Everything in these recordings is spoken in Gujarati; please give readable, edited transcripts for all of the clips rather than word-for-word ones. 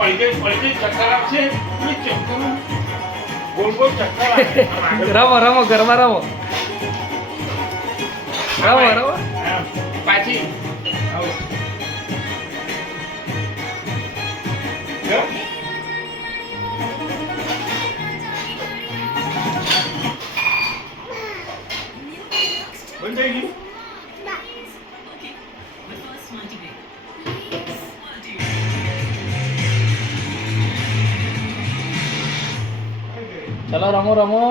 પડી ચક્કર આવશે ચક્કર ગોળ ગોળ ચક્કર રમો રમો ઘરમાં રમો રમો રમો પાછી આવો બંધ થઈ ગયું ચલો રમો રમો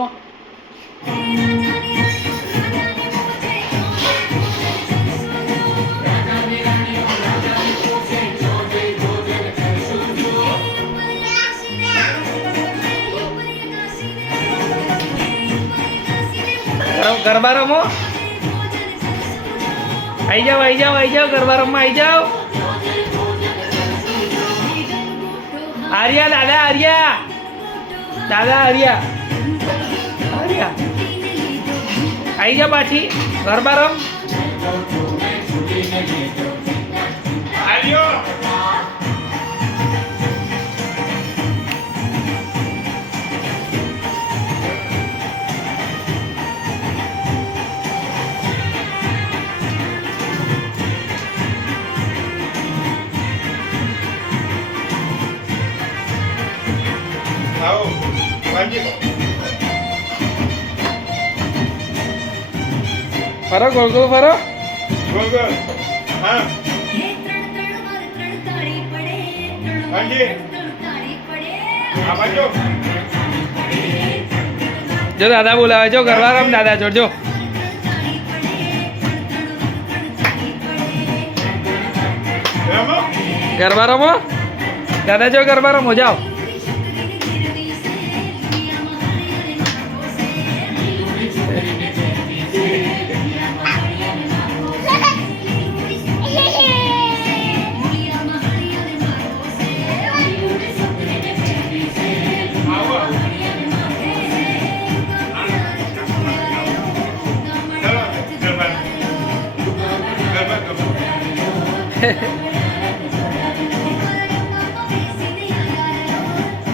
ગરબા રમો આવી જાઓ ગરબા રમવા આવી જાઓ આર્યા દાદા આર્યા આવી જાઓ પાછી ગરબા રમ આવ્યો આવો વાંચી ફરો ગોળ ગોળ ફરો ગોળ ગોળ હા વાંચી આ બાજુ જો દાદા બોલાવે જો ગરબા રમ દાદા જોડજો રમો ગરબા રમો દાદા જો ગરબા રમો જાઓ ગરબા